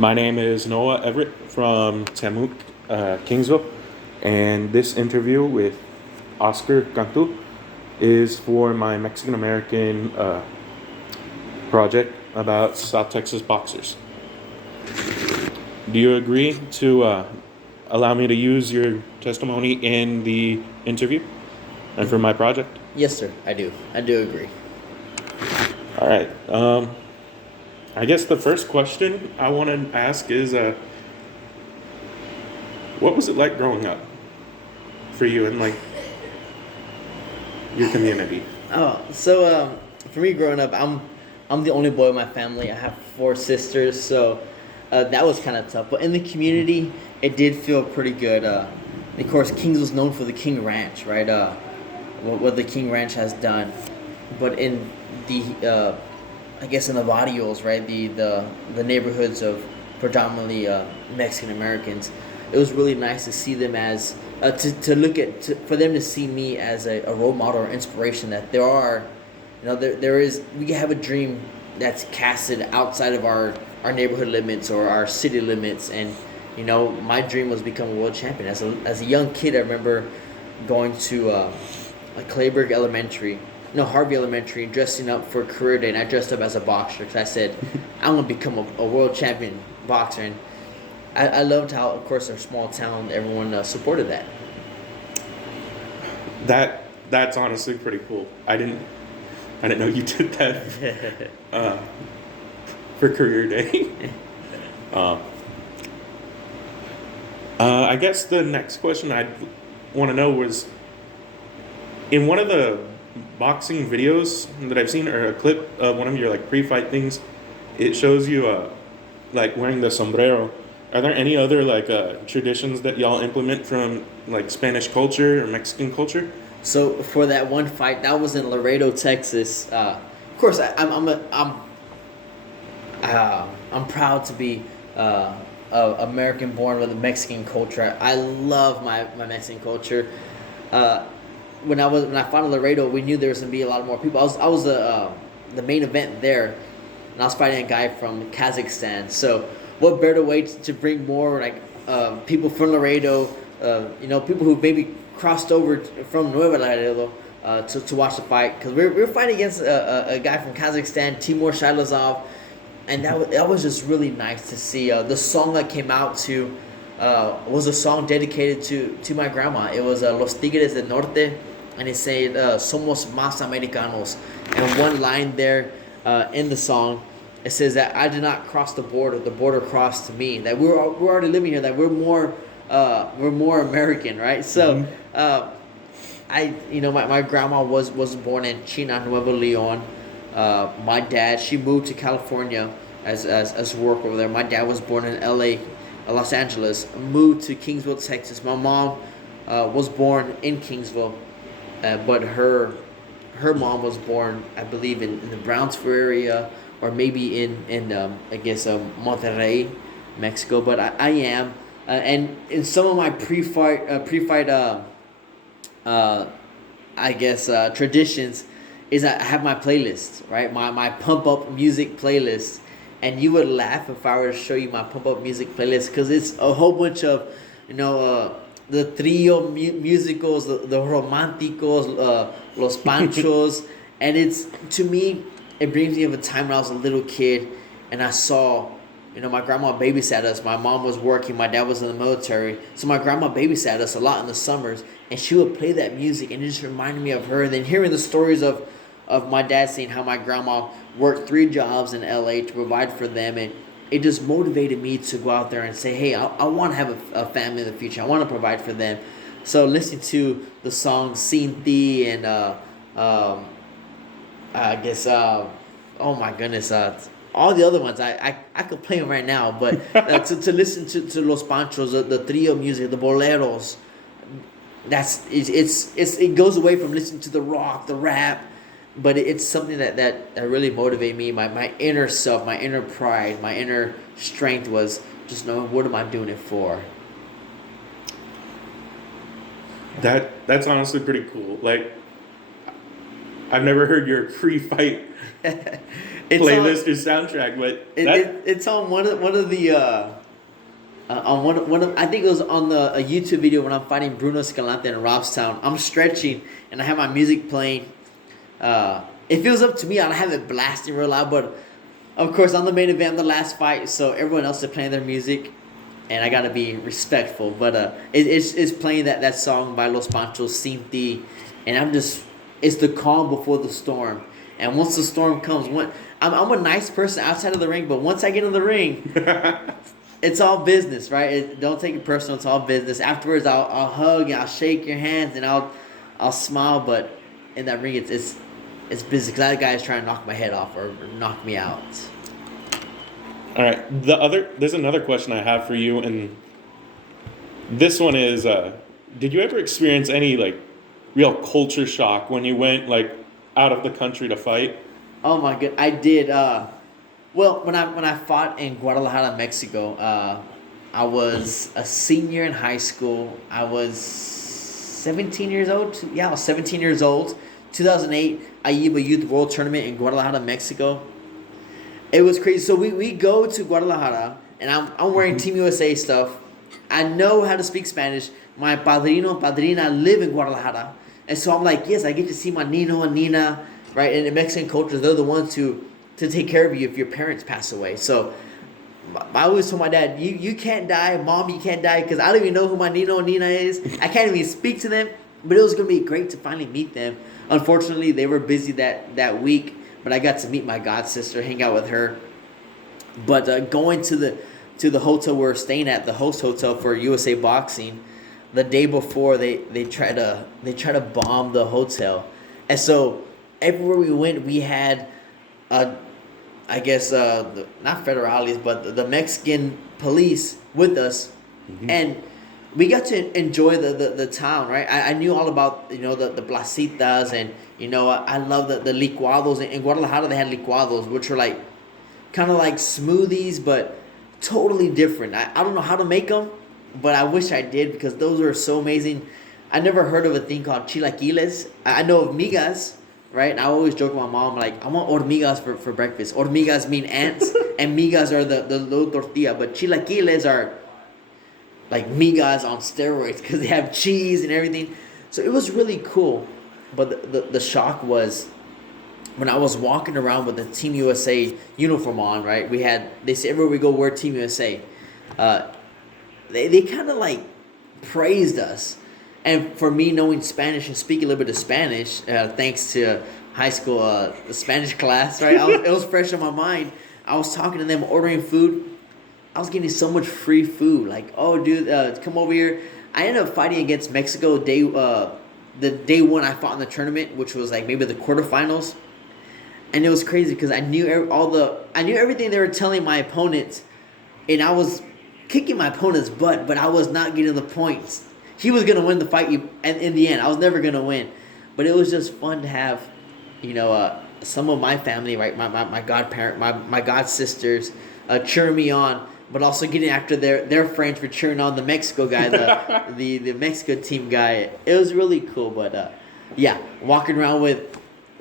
My name is Noah Everett from Tamuk, Kingsville, and this interview with Oscar Cantu is for my Mexican American project about South Texas boxers. Do you agree to allow me to use your testimony in the interview and for my project? Yes, sir. I do. I do agree. All right. I guess the first question I want to ask is, what was it like growing up for you in like your community? For me growing up, I'm the only boy in my family. I have four sisters, so that was kind of tough. But in the community, it did feel pretty good. Of course, Kings was known for the King Ranch, right? What the King Ranch has done, but in the I guess in the barrios, right, the neighborhoods of predominantly Mexican Americans, it was really nice to see them as for them to see me as a role model or inspiration, that there are, there is, we have a dream that's casted outside of our neighborhood limits or our city limits. And my dream was become a world champion. As a young kid, I remember going to Clayburg Elementary, no, Harvey Elementary, dressing up for career day, and I dressed up as a boxer because I said, I'm going to become a world champion boxer. And I loved how, of course, our small town, everyone supported that. That's honestly pretty cool. I didn't know you did that for career day. I guess the next question I'd want to know was, in one of the boxing videos that I've seen, or a clip of one of your like pre-fight things, it shows you like wearing the sombrero. Are there any other like traditions that y'all implement from like Spanish culture or Mexican culture? So for that one fight, that was in Laredo, Texas. Of course, I'm proud to be American born with a Mexican culture. I love my Mexican culture. When I fought in Laredo, we knew there was gonna be a lot more people. I was the main event there, and I was fighting a guy from Kazakhstan. So what better way to bring more like people from Laredo, people who maybe crossed over from Nueva Laredo to watch the fight, because we were fighting against a guy from Kazakhstan, Timur Shailazov, and that was just really nice to see. The song that came out to was a song dedicated to my grandma. It was Los Tigres del Norte, and it said Somos Más Americanos. And one line there in the song, it says that I did not cross the border crossed to me. That we're already living here. That we're more American, right? So my grandma was born in China, Nuevo Leon. My dad, she moved to California as work over there. My dad was born in L.A., Los Angeles, moved to Kingsville, Texas. My mom was born in Kingsville, but her mom was born, I believe, in the Brownsville area, or maybe in Monterrey, Mexico. But I am, and in some of my pre-fight traditions, is I have my playlist, right? My pump up music playlist. And you would laugh if I were to show you my pump up music playlist, because it's a whole bunch of, the trio musicals, the romanticos, los panchos, and to me, it brings me of a time when I was a little kid, and I saw, my grandma babysat us. My mom was working, my dad was in the military, so my grandma babysat us a lot in the summers, and she would play that music, and it just reminded me of her. And then hearing the stories of my dad saying how my grandma worked 3 jobs in LA to provide for them, and it just motivated me to go out there and say, hey, I want to have a family in the future. I want to provide for them. So listening to the song Sin Ti and oh my goodness, all the other ones, I could play them right now, but to listen to Los Panchos, the trio music, the boleros, it goes away from listening to the rock, the rap, but it's something that really motivated me. My inner self, my inner pride, my inner strength was just knowing, what am I doing it for? That's honestly pretty cool. Like, I've never heard your pre-fight It's playlist or soundtrack, but it's on one of the on one of I think it was on the a YouTube video when I'm fighting Bruno Escalante in Robstown. I'm stretching and I have my music playing. If it was up to me, I'd have it blasting real loud. But of course, I'm the main event, I'm the last fight, so everyone else is playing their music, and I gotta be respectful. But it's playing that song by Los Panchos, Cinti, and it's the calm before the storm. And once the storm comes, I'm a nice person outside of the ring, but once I get in the ring, it's all business, right? Don't take it personal. It's all business. Afterwards, I'll hug and I'll shake your hands and I'll smile. But in that ring, it's business. Because that guy is trying to knock my head off or knock me out. All right. There's another question I have for you, and this one is: did you ever experience any like real culture shock when you went like out of the country to fight? Oh my god, I did. Well, when I fought in Guadalajara, Mexico, I was a senior in high school. I was 17 years old. Yeah, I was 17 years old. 2008, AIBA Youth World Tournament in Guadalajara, Mexico. It was crazy. So we go to Guadalajara, and I'm wearing Team USA stuff. I know how to speak Spanish. My padrina live in Guadalajara. And so I'm like, yes, I get to see my Nino and Nina, right? And in Mexican culture, they're the ones to take care of you if your parents pass away. So I always told my dad, you can't die. Mom, you can't die, because I don't even know who my Nino and Nina is. I can't even speak to them. But it was going to be great to finally meet them. Unfortunately, they were busy that week, but I got to meet my god sister, hang out with her. But going to the hotel we're staying at, the host hotel for USA Boxing, the day before they try to bomb the hotel, and so everywhere we went, we had, I guess not federales, but the Mexican police with us, and we got to enjoy the town, right? I knew all about the placitas, and I love the licuados. In Guadalajara they had licuados, which were like kind of like smoothies, but totally different. I don't know how to make them, but I wish I did, because those are so amazing. I never heard of a thing called chilaquiles. I know of migas, right? And I always joke with my mom, like, I want hormigas for breakfast. Hormigas mean ants, and migas are the little tortilla. But chilaquiles are like migas on steroids, because they have cheese and everything. So it was really cool. But the shock was when I was walking around with the Team USA uniform on, right? They said everywhere we go, we're Team USA. They kind of like praised us. And for me, knowing Spanish and speaking a little bit of Spanish, thanks to high school Spanish class, right? It was fresh on my mind. I was talking to them, ordering food. I was getting so much free food. Like, oh, dude, come over here. I ended up fighting against Mexico the day one I fought in the tournament, which was like maybe the quarterfinals. And it was crazy because I knew everything they were telling my opponents, and I was kicking my opponent's butt, but I was not getting the points. He was gonna win the fight, and in the end, I was never gonna win. But it was just fun to have, some of my family, right, my godparent, my god sisters, cheering me on, but also getting after their friends for cheering on the Mexico guy, the Mexico team guy. It was really cool. But yeah, walking around with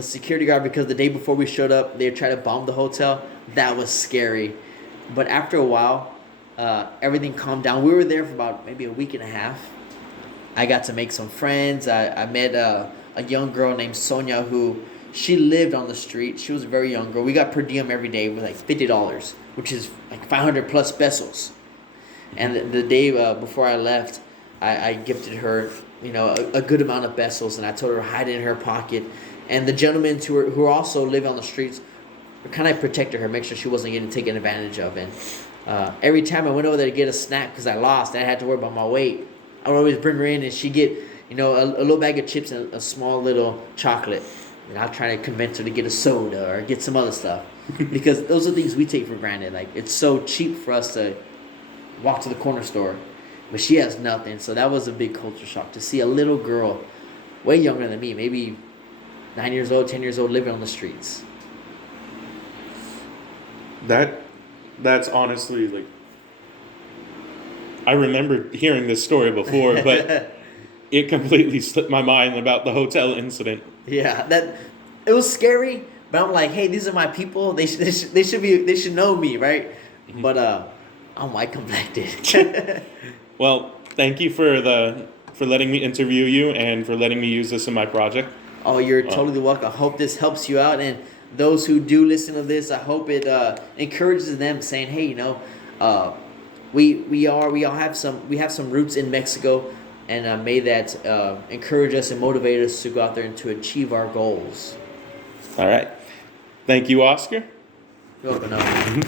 security guard, because the day before we showed up, they tried to bomb the hotel. That was scary. But after a while, everything calmed down. We were there for about maybe a week and a half. I got to make some friends. I met a young girl named Sonia who she lived on the street. She was a very young girl. We got per diem every day with like $50, which is like 500 plus pesos. And the day before I left, I gifted her, a good amount of pesos, and I told her to hide it in her pocket. And the gentlemen who also live on the streets kind of protected her, make sure she wasn't getting taken advantage of. And every time I went over there to get a snack because I lost, I had to worry about my weight. I would always bring her in, and she'd get, a little bag of chips and a small little chocolate. And I'll try to convince her to get a soda or get some other stuff. Because those are things we take for granted. Like, it's so cheap for us to walk to the corner store. But she has nothing. So that was a big culture shock to see a little girl, way younger than me, maybe 9 years old, 10 years old, living on the streets. That's honestly, like, I remember hearing this story before, but it completely slipped my mind about the hotel incident. Yeah, it was scary, But I'm like, hey, these are my people. They should know me, right? But I'm white complected. Well, thank you for letting me interview you and for letting me use this in my project. Oh, you're totally welcome. I hope this helps you out, and those who do listen to this, I hope it encourages them, saying, "Hey, we all have some roots in Mexico, and may that encourage us and motivate us to go out there and to achieve our goals." All right. Thank you, Oscar. You're welcome.